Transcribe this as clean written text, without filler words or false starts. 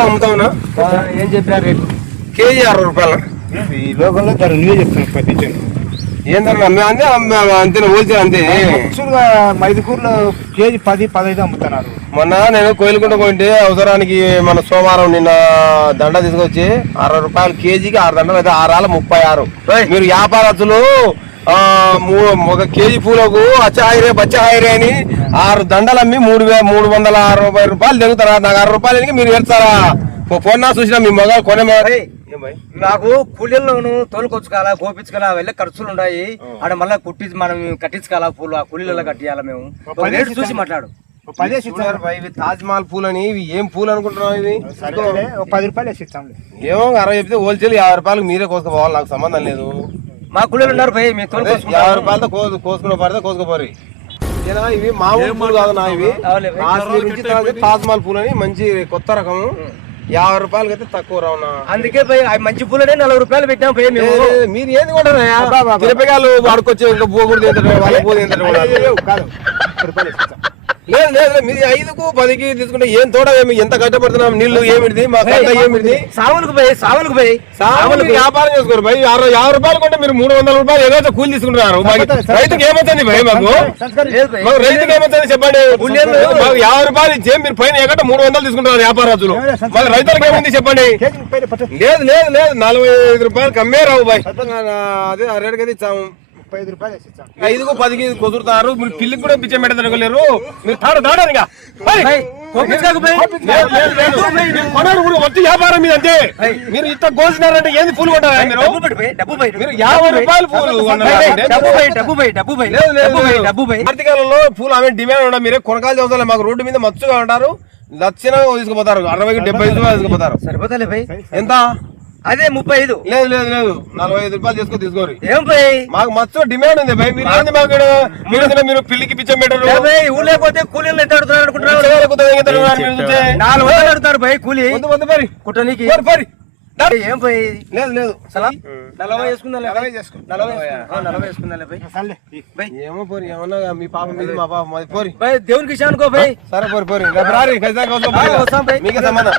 అమ్ముతావునా? ఏం చెప్పినా rate KG 60 రూపాయలు. ఈ లోకల్లో ధర నువ్వే చెప్తాను పట్టించాను. ఏంటన్నా అంతే అంతే హోల్సేల్ అంతే. యాక్చువల్గా మైదుకూరులో కేజీ 10-15 అమ్ముతున్నారు. మొన్న నేను కోయిలకుంట పోయింటే అవసరానికి మన సోమవారం నిన్న దండ తీసుకొచ్చి 60 రూపాయలు కేజీకి 6 దండలు అయితే 6 36. మీరు వ్యాపారస్తులు ఒక కేజీ పూలకు బచ్చహాయిరే అని 6 దండలు అమ్మి 360 రూపాయలు తెగుతారా? నాకు 60 రూపాయలకి మీరు ఏడ్చారా? ఫోన్ చూసినా మీ మగ కొనే నాకు కూలీలను తోలుకొచ్చుకోవాలా, గోపించుకోవాలా, వెళ్ళే ఖర్చులు ఉన్నాయి. ఆడ మళ్ళీ మనం కట్టించుకోవాలా పూలు, ఆ కూలీలలో కట్టియాలా. మేము రేటు చూసి మాట్లాడు. ఇవి తాజ్ మహల్ పూలు అని. ఇవి ఏం పూలు అనుకుంటున్నావు? ఇవి 10 రూపాయలు వేసి ఇస్తాంలే. ఏమో 60 చెప్తే హోల్సేల్ 50 రూపాయలకు మీరే కోసుకోవాలి. నాకు సంబంధం లేదు. మా కూలీలు ఉన్నారు భయ్, మీ 50 రూపాయలతో కోసుకున్న పడితే కోసుకోపోరు. ఇవి మామూలు పూలు కాదు నా. ఇవి తాజ్ మహల్ పూలు అని మంచి కొత్త రకము. 50 రూపాయలకి అయితే తక్కువ రావునా. అందుకే పోయి మంచి పూలనే 40 రూపాయలు పెట్టాం పోయి. మీరు ఏంది కొంటారా? తిరుపతిగాళ్ళు వాడుకొచ్చి ఇంకా పోకూడదు వాళ్ళ పోదు లేదు లేదు. మీరు 5కు 10కి తీసుకుంటే ఏం తోడ? ఎంత కష్టపడుతున్నాం? నీళ్లు ఏమిటి? మా కట్ట ఏమిటి? సావులకు పోయి వ్యాపారం చేసుకోరు భయ్. 50 రూపాయలు కొంటే మీరు 300 రూపాయలు ఏదైతే కూలి తీసుకుంటున్నారు. రైతుకి ఏమవుతుంది భయ్? మాకు రైతుకి ఏమవుతుంది చెప్పండి. 50 రూపాయలు ఇచ్చే మీరు పైన ఎక్కడ 300 తీసుకుంటున్నారు వ్యాపారస్తులు. మరి రైతులకు ఏముంది చెప్పండి? లేదు లేదు లేదు. 45 రూపాయలు కమ్మే రావు భయ్. అదే ఆ రేటుకి అయితే ఇచ్చాము. 5 రూపాయలు వేసి ఇస్తాం. 5కు 10కి కుదురుతారు. మీరు పిల్లికి కూడా పిచ్చ పెట్టలేరు. మీరు దాడనిగా వచ్చి వ్యాపారం మీద అంతే. మీరు ఇంత కోసినారంటే ఏంది పూలు కొంటారా? మీరు 50 రూపాయలు పూలు ఆర్థికాలలో పూలు ఆమె డిమాండ్ ఉండ. మీరే కొనకాల్సిన అవసరం. మాకు రోడ్డు మీద మచ్చుగా ఉంటారు. లక్షణ తీసుకుపోతారు. 60-70 రూపాయలు తీసుకుపోతారు. సరిపోతాలే భయ్. ఎంత? అదే 35. లేదు లేదు లేదు. 45 రూపాయలు తీసుకోరు. ఏం భయ్? మాకు మస్తు డిమాండ్ ఉంది భయ్. మీరు ఏంది మాకు మీరు పిల్లికి పిచ్చం పెట్టరు. ఊళ్ళేకపోతే కూలీలు ఎంత అడుగుతారు అనుకుంటున్నారు? 400 అడుగుతారు భయ్ కూలీ కుట్టనీకి. ఏం భయ్? లేదు లేదు. 40 వేసుకుందా? 40 వేసుకుందా భయ్? ఏమో పోరి. ఏమన్నా మీ పాప మీద మా పాప మాది పోరి భయ్. దేవునికి ఇష్టం అనుకో భయ్. సరే పోరి మీకే సంబంధం.